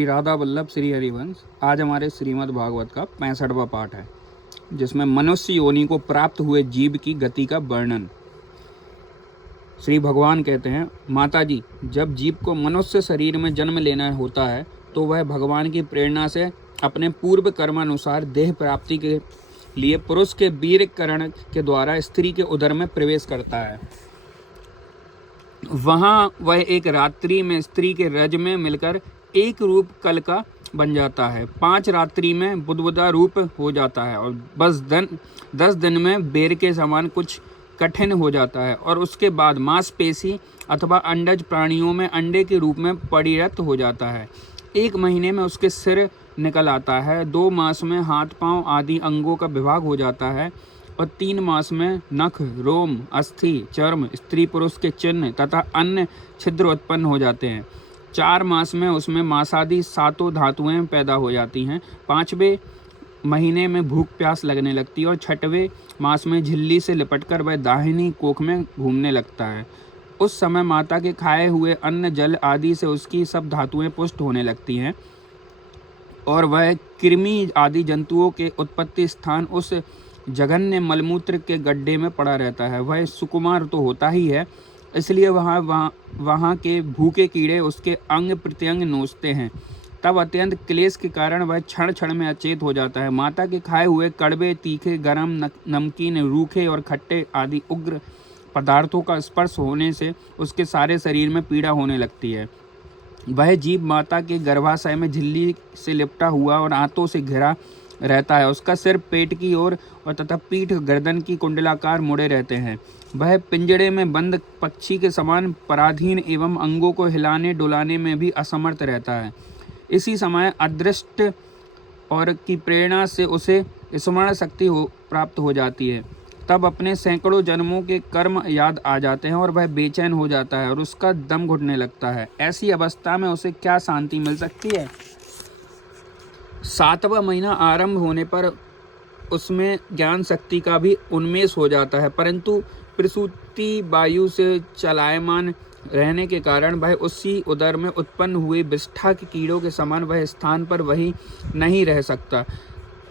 श्री राधा वल्लभ श्री हरिवंश। आज हमारे श्रीमद् भागवत का 65वां पाठ है, जिसमें मनुष्य योनि को प्राप्त हुए जीव की गति का वर्णन। श्री भगवान कहते हैं, माता जी, जब जीव को मनुष्य शरीर में जन्म लेना होता है तो वह भगवान की प्रेरणा से अपने पूर्व कर्मानुसार देह प्राप्ति के लिए पुरुष के वीर्य करण के द्वारा स्त्री के उदर में प्रवेश करता है। वहाँ वह एक रात्रि में स्त्री के रज में मिलकर एक रूप कल का बन जाता है। 5 रात्रि में बुदबुदा रूप हो जाता है और बस 10 दिन में बेर के समान कुछ कठिन हो जाता है और उसके बाद मांसपेशी अथवा अंडज प्राणियों में अंडे के रूप में परिणत हो जाता है। 1 महीने में उसके सिर निकल आता है। 2 मास में हाथ पांव आदि अंगों का विभाग हो जाता है और 3 मास में नख, रोम, अस्थि, चर्म, स्त्री पुरुष के चिन्ह तथा अन्य छिद्र उत्पन्न हो जाते हैं। 4 मास में उसमें मांसादि 7 धातुएं पैदा हो जाती हैं। 5वें महीने में भूख प्यास लगने लगती है और 6वें मास में झिल्ली से लिपटकर वह दाहिनी कोख में घूमने लगता है। उस समय माता के खाए हुए अन्न जल आदि से उसकी सब धातुएं पुष्ट होने लगती हैं और वह कृमि आदि जंतुओं के उत्पत्ति स्थान उस जघन्य मलमूत्र के गड्ढे में पड़ा रहता है। वह सुकुमार तो होता ही है, इसलिए वहाँ के भूखे कीड़े उसके अंग प्रत्यंग नोचते हैं। तब अत्यंत क्लेश के कारण वह क्षण क्षण में अचेत हो जाता है। माता के खाए हुए कड़वे, तीखे, गरम, नमकीन, रूखे और खट्टे आदि उग्र पदार्थों का स्पर्श होने से उसके सारे शरीर में पीड़ा होने लगती है। वह जीव माता के गर्भाशय में झिल्ली से लिपटा हुआ और आंतों से घिरा रहता है। उसका सिर पेट की ओर और तथा पीठ गर्दन की कुंडलाकार मुड़े रहते हैं। वह पिंजड़े में बंद पक्षी के समान पराधीन एवं अंगों को हिलाने डुलाने में भी असमर्थ रहता है। इसी समय अदृष्ट और की प्रेरणा से उसे स्मरण शक्ति प्राप्त हो जाती है। तब अपने सैकड़ों जन्मों के कर्म याद आ जाते हैं और वह बेचैन हो जाता है और उसका दम घुटने लगता है। ऐसी अवस्था में उसे क्या शांति मिल सकती है? 7वां महीना आरंभ होने पर उसमें ज्ञान शक्ति का भी उन्मेष हो जाता है, परंतु प्रसूति वायु से चलायमान रहने के कारण वह उसी उदर में उत्पन्न हुए विष्ठा के कीड़ों के समान वह स्थान पर वही नहीं रह सकता।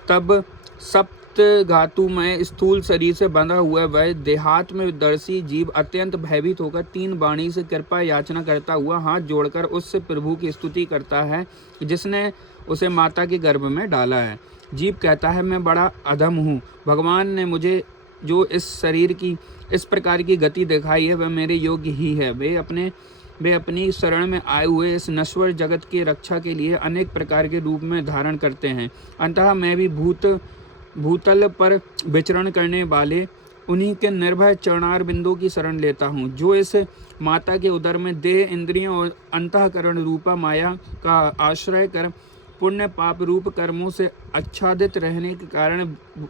तब सप्तघातुमय स्थूल शरीर से बंधा हुआ वह देहात में दर्शी जीव अत्यंत भयभीत होकर 3 वाणी से कृपा याचना करता हुआ हाथ जोड़कर उससे प्रभु की स्तुति करता है जिसने उसे माता के गर्भ में डाला है। जीव कहता है, मैं बड़ा अधम हूँ। भगवान ने मुझे जो इस शरीर की इस प्रकार की गति दिखाई है वह मेरे योग्य ही है। वे अपनी शरण में आए हुए इस नश्वर जगत की रक्षा के लिए अनेक प्रकार के रूप में धारण करते हैं। अतः मैं भी भूतल पर विचरण करने वाले उन्हीं के निर्भय चरणार बिंदु की शरण लेता हूँ, जो इस माता के उदर में देह, इंद्रियों और अंतःकरण रूपा माया का आश्रय कर पुण्य पाप रूप कर्मों से आच्छादित रहने के कारण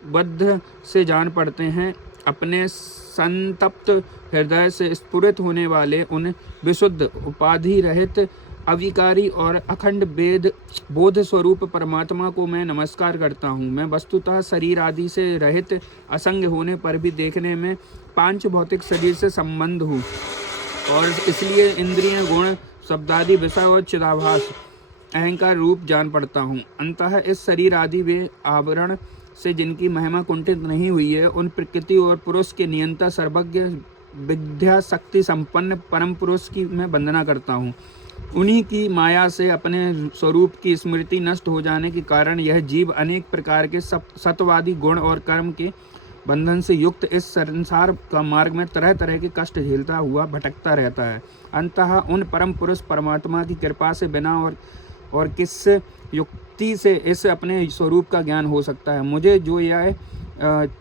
बद्ध से जान पड़ते हैं। अपने संतप्त हृदय से स्फुरित होने वाले उन विशुद्ध उपाधि रहित अविकारी और अखंड बोध स्वरूप परमात्मा को मैं नमस्कार करता हूँ। मैं वस्तुतः शरीर आदि से रहित असंग होने पर भी देखने में 5 भौतिक शरीर से संबंध हूँ और इसलिए इंद्रिय, गुण, शब्दादि, विषय और चिदाभास अहंकार रूप जान पड़ता हूँ। अंततः इस शरीर आदि वे आवरण से जिनकी महिमा कुंठित नहीं हुई है, उन प्रकृति और पुरुष के नियंता सर्वज्ञ विद्या शक्ति संपन्न परम पुरुष की मैं वंदना करता हूँ। उन्हीं की माया से अपने स्वरूप की स्मृति नष्ट हो जाने के कारण यह जीव अनेक प्रकार के सत्वादी गुण और कर्म के बंधन से युक्त इस संसार का मार्ग में तरह तरह के कष्ट झेलता हुआ भटकता रहता है। अंततः उन परम पुरुष परमात्मा की कृपा से बिना और किस युक्ति से इस अपने स्वरूप का ज्ञान हो सकता है? मुझे जो यह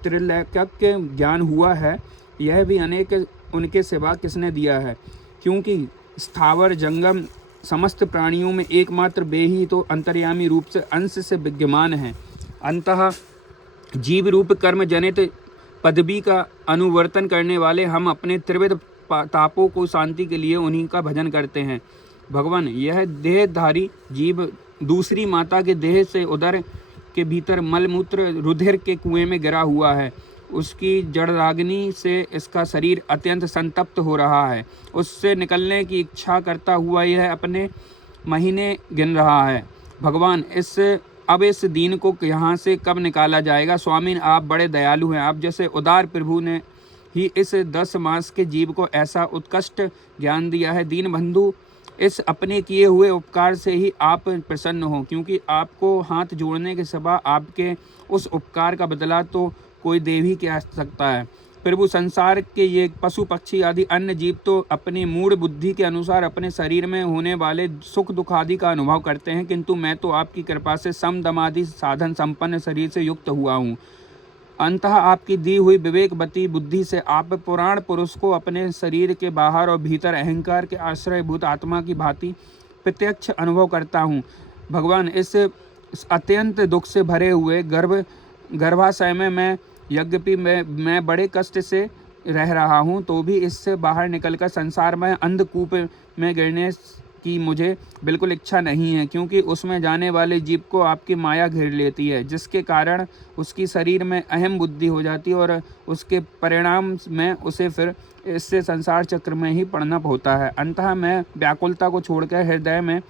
त्रिलौक्य ज्ञान हुआ है, यह भी अनेक उनके सिवा किसने दिया है? क्योंकि स्थावर जंगम समस्त प्राणियों में एकमात्र वे ही तो अंतर्यामी रूप से अंश से विद्यमान है। अंततः जीव रूप कर्म जनित पदवी का अनुवर्तन करने वाले हम अपने त्रिविध तापों को शांति के लिए उन्हीं का भजन करते हैं। भगवान, यह देहधारी जीव दूसरी माता के देह से उदर के भीतर मलमूत्र रुधिर के कुएं में गिरा हुआ है। उसकी जड़राग्नि से इसका शरीर अत्यंत संतप्त हो रहा है। उससे निकलने की इच्छा करता हुआ यह अपने महीने गिन रहा है। भगवान अब इस दीन को यहाँ से कब निकाला जाएगा? स्वामी आप बड़े दयालु हैं। आप जैसे उदार प्रभु ने ही इस 10 मास के जीव को ऐसा उत्कृष्ट ज्ञान दिया है। दीन बंधु, इस अपने किए हुए उपकार से ही आप प्रसन्न हो, क्योंकि आपको हाथ जोड़ने के सिवा आपके उस उपकार का बदला तो कोई दे भी क्या सकता है। प्रभु, संसार के ये पशु पक्षी आदि अन्य जीव तो अपनी मूढ़ बुद्धि के अनुसार अपने शरीर में होने वाले सुख दुख आदि का अनुभव करते हैं, किंतु मैं तो आपकी कृपा से सम दम आदि साधन संपन्न शरीर से युक्त हुआ हूँ। अंततः आपकी दी हुई विवेकवती बुद्धि से आप पुराण पुरुष को अपने शरीर के बाहर और भीतर अहंकार के आश्रयभूत आत्मा की भांति प्रत्यक्ष अनुभव करता हूँ। भगवान, इस अत्यंत दुख से भरे हुए गर्भाशय में यद्यपि मैं बड़े कष्ट से रह रहा हूँ, तो भी इससे बाहर निकलकर संसार में अंधकूप में गिरने की मुझे बिल्कुल इच्छा नहीं है, क्योंकि उसमें जाने वाले जीव को आपकी माया घेर लेती है, जिसके कारण उसकी शरीर में अहम बुद्धि हो जाती है और उसके परिणाम में उसे फिर इससे संसार चक्र में ही पड़ना होता है। अंततः मैं व्याकुलता को छोड़कर हृदय में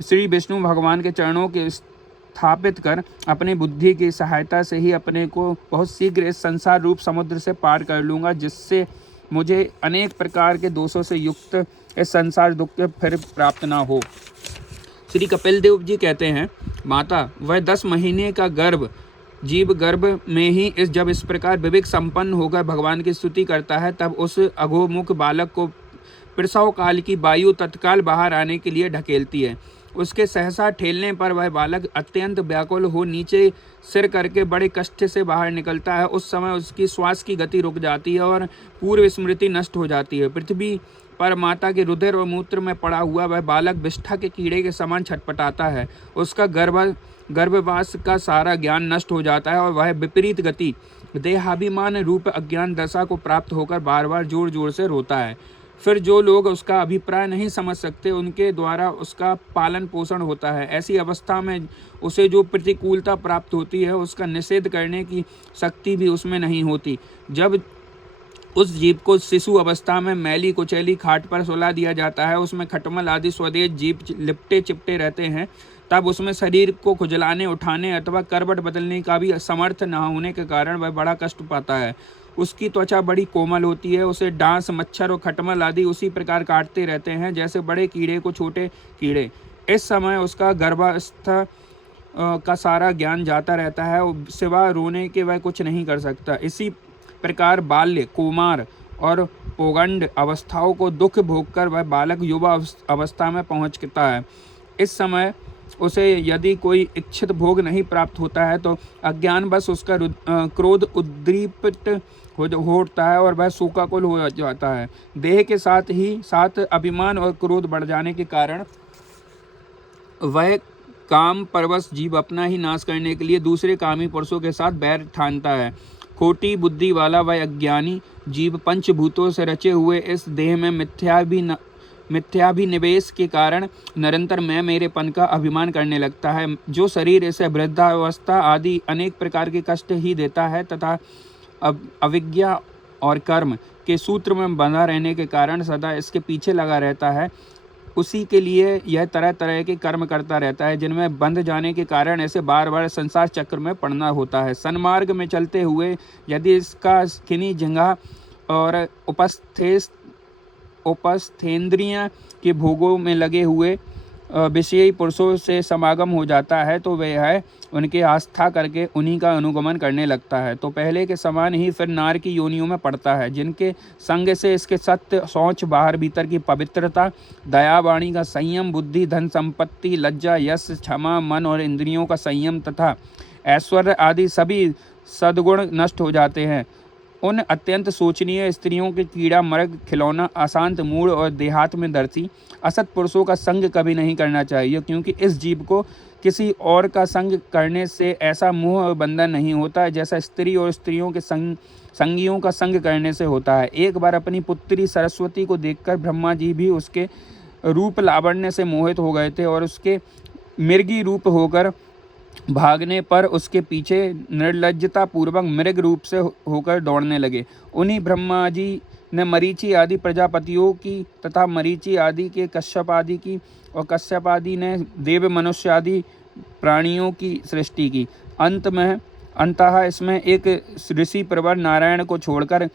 श्री विष्णु भगवान के चरणों के स्थापित कर अपनी बुद्धि की सहायता से ही अपने को बहुत शीघ्र इस संसार रूप समुद्र से पार कर लूँगा, जिससे मुझे अनेक प्रकार के दोषों से युक्त इस संसार दुख के फिर प्राप्त ना हो। श्री कपिल देव जी कहते हैं, माता, वह 10 महीने का जीव गर्भ में ही जब इस प्रकार विवेक संपन्न होकर भगवान की स्तुति करता है, तब उस अघोमुख बालक को प्रसव काल की वायु तत्काल बाहर आने के लिए ढकेलती है। उसके सहसा ठेलने पर वह बालक अत्यंत व्याकुल हो नीचे सिर करके बड़े कष्ट से बाहर निकलता है। उस समय उसकी श्वास की गति रुक जाती है और पूर्व स्मृति नष्ट हो जाती है। पृथ्वी पर माता के रुधिर और मूत्र में पड़ा हुआ वह बालक विष्ठा के कीड़े के समान छटपटाता है। उसका गर्भवास का सारा ज्ञान नष्ट हो जाता है और वह विपरीत गति देहाभिमान रूप अज्ञान दशा को प्राप्त होकर बार बार जोर जोर से रोता है। फिर जो लोग उसका अभिप्राय नहीं समझ सकते, उनके द्वारा उसका पालन पोषण होता है। ऐसी अवस्था में उसे जो प्रतिकूलता प्राप्त होती है, उसका निषेध करने की शक्ति भी उसमें नहीं होती। जब उस जीव को शिशु अवस्था में मैली कुचैली खाट पर सुला दिया जाता है, उसमें खटमल आदि स्वदेश जीव लिपटे चिपटे रहते हैं, तब उसमें शरीर को खुजलाने उठाने अथवा करवट बदलने का भी समर्थ न होने के कारण वह बड़ा कष्ट पाता है। उसकी त्वचा बड़ी कोमल होती है, उसे डांस, मच्छर और खटमल आदि उसी प्रकार काटते रहते हैं जैसे बड़े कीड़े को छोटे कीड़े। इस समय उसका गर्भावस्था का सारा ज्ञान जाता रहता है, सिवा रोने के वह कुछ नहीं कर सकता। इसी प्रकार बाल्य, कुमार और पौगंड अवस्थाओं को दुख भोगकर वह बालक युवा अवस्था में पहुंचता है। इस समय उसे यदि कोई इच्छित भोग नहीं प्राप्त होता है तो अज्ञान बस उसका क्रोध उद्दीपित होता है और वह शोकाकुल हो जाता है। देह के साथ अभिमान और क्रोध बढ़ जाने के कारण वह काम परवश जीव अपना ही नाश करने के लिए दूसरे कामी पुरुषों के साथ बैर ठानता है। खोटी बुद्धि वाला वह अज्ञानी जीव पंचभूतों से रचे हुए इस देह में मिथ्याभिनिवेश के कारण निरंतर मैं मेरेपन का अभिमान करने लगता है, जो शरीर इसे वृद्धावस्था आदि अनेक प्रकार के कष्ट ही देता है तथा अविज्ञा और कर्म के सूत्र में बंधा रहने के कारण सदा इसके पीछे लगा रहता है। उसी के लिए यह तरह तरह के कर्म करता रहता है, जिनमें बंध जाने के कारण ऐसे बार बार संसार चक्र में पड़ना होता है। सन्मार्ग में चलते हुए यदि इसका किन्हीं जगह और उपस्थेंद्रिय के भोगों में लगे हुए विषयी पुरुषों से समागम हो जाता है, तो वह उनके आस्था करके उन्हीं का अनुगमन करने लगता है, तो पहले के समान ही फिर नार की योनियों में पड़ता है, जिनके संग से इसके सत्य, शौच, बाहर भीतर की पवित्रता, दया, वाणी का संयम, बुद्धि, धन संपत्ति, लज्जा, यश, क्षमा, मन और इंद्रियों का संयम तथा ऐश्वर्य आदि सभी सद्गुण नष्ट हो जाते हैं। उन अत्यंत शोचनीय स्त्रियों के कीड़ा मर्ग, खिलौना, अशांत मूड और देहात में दर्शी असत पुरुषों का संग कभी नहीं करना चाहिए, क्योंकि इस जीव को किसी और का संग करने से ऐसा मोह और बंधन नहीं होता है जैसा स्त्री और स्त्रियों के संगियों का संग करने से होता है। एक बार अपनी पुत्री सरस्वती को देखकर ब्रह्मा जी भी उसके रूप लावण्य से मोहित हो गए थे और उसके मृगी रूप होकर भागने पर उसके पीछे निर्लज्जता पूर्वक मृग रूप से होकर दौड़ने लगे। उन्हीं ब्रह्मा जी ने मरीचि आदि प्रजापतियों की तथा मरीचि आदि के कश्यप आदि की और कश्यप आदि ने देव मनुष्य आदि प्राणियों की सृष्टि की। अंततः इसमें एक ऋषि प्रवर नारायण को छोड़कर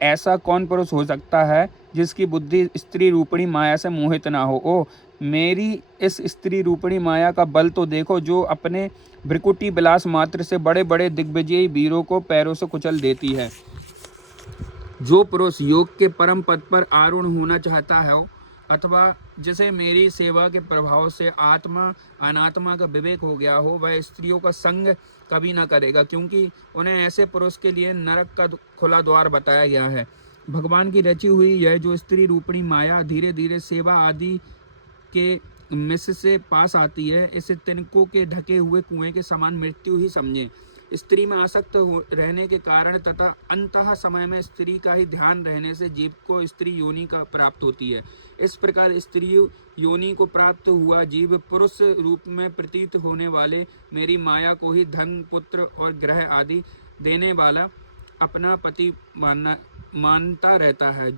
ऐसा कौन पुरुष हो सकता है जिसकी बुद्धि स्त्री रूपिणी माया से मोहित ना हो। ओ मेरी इस स्त्री रूपिणी माया का बल तो देखो, जो अपने भ्रिकुटी विलास मात्र से बड़े बड़े दिग्विजयी वीरों को पैरों से कुचल देती है। जो पुरुष योग के परम पद पर आरूढ़ होना चाहता है अथवा जिसे मेरी सेवा के प्रभाव से आत्मा अनात्मा का विवेक हो गया हो, वह स्त्रियों का संग कभी न करेगा, क्योंकि उन्हें ऐसे पुरुष के लिए नरक का खुला द्वार बताया गया है। भगवान की रची हुई यह जो स्त्री रूपिणी माया धीरे धीरे सेवा आदि के मिस से पास आती है, इसे तिनकों के ढके हुए कुएं के समान मृत्यु ही समझें। स्त्री में आसक्त रहने के कारण तथा अंतः समय में स्त्री का ही ध्यान रहने से जीव को स्त्री योनि का प्राप्त होती है। इस प्रकार स्त्री योनि को प्राप्त हुआ जीव पुरुष रूप में प्रतीत होने वाले मेरी माया को ही धन पुत्र और ग्रह आदि देने वाला अपना पति मानता रहता है।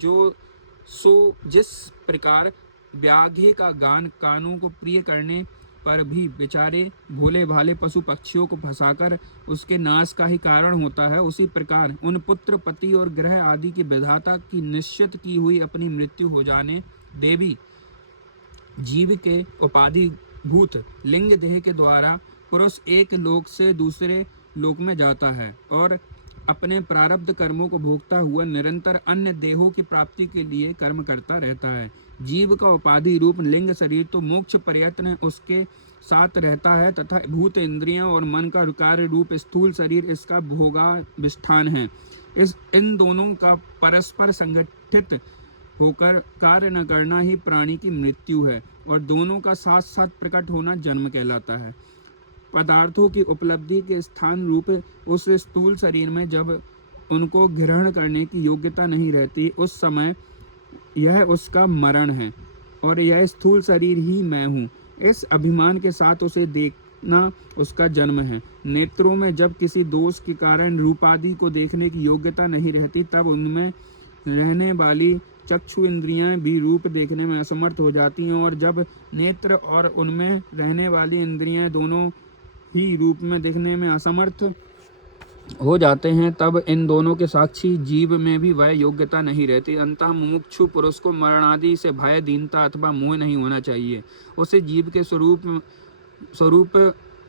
जिस प्रकार व्याघ्र का गान कानों को प्रिय करने पर भी बेचारे भोले भाले पशु पक्षियों को फंसाकर उसके नाश का ही कारण होता है, उसी प्रकार उन पुत्र पति और ग्रह आदि की विधाता की निश्चित की हुई अपनी मृत्यु हो जाने देवी जीव के उपाधि भूत लिंग देह के द्वारा पुरुष एक लोक से दूसरे लोक में जाता है और अपने प्रारब्ध कर्मों को भोगता हुआ निरंतर अन्य देहों की प्राप्ति के लिए कर्म करता रहता है। जीव का उपाधि रूप लिंग शरीर तो मोक्ष प्रयत्न उसके साथ रहता है तथा भूत इंद्रियों और मन का कार्य रूप स्थूल शरीर इसका भोगाविष्ठान है। इन दोनों का परस्पर संगठित होकर कार्य न करना ही प्राणी की मृत्यु है और दोनों का साथ साथ प्रकट होना जन्म कहलाता है। पदार्थों की उपलब्धि के स्थान रूप उस स्थूल शरीर में जब उनको ग्रहण करने की योग्यता नहीं रहती, उस समय यह उसका मरण है और यह स्थूल शरीर ही मैं हूँ, इस अभिमान के साथ उसे देखना उसका जन्म है। नेत्रों में जब किसी दोष के कारण रूपादि को देखने की योग्यता नहीं रहती, तब उनमें रहने वाली चक्षु इंद्रियां भी रूप देखने में असमर्थ हो जाती हैं और जब नेत्र और उनमें रहने वाली इंद्रियां दोनों ही रूप में देखने में असमर्थ हो जाते हैं, तब इन दोनों के साक्षी जीव में भी वह योग्यता नहीं रहती। अंततः मुमुक्षु पुरुष को मरणादि से भय, दीनता अथवा मोह नहीं होना चाहिए। उसे जीव के स्वरूप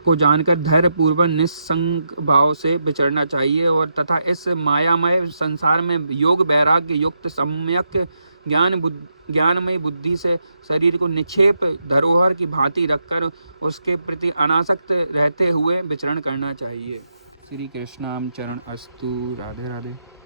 को जानकर धैर्य पूर्वक निस्संग भाव से विचरना चाहिए और तथा इस मायामय संसार में योग वैराग्य युक्त सम्यक ज्ञानमय बुद्धि से शरीर को निक्षेप धरोहर की भांति रखकर उसके प्रति अनासक्त रहते हुए विचरण करना चाहिए। श्री कृष्णाम चरण अस्तु। राधे राधे।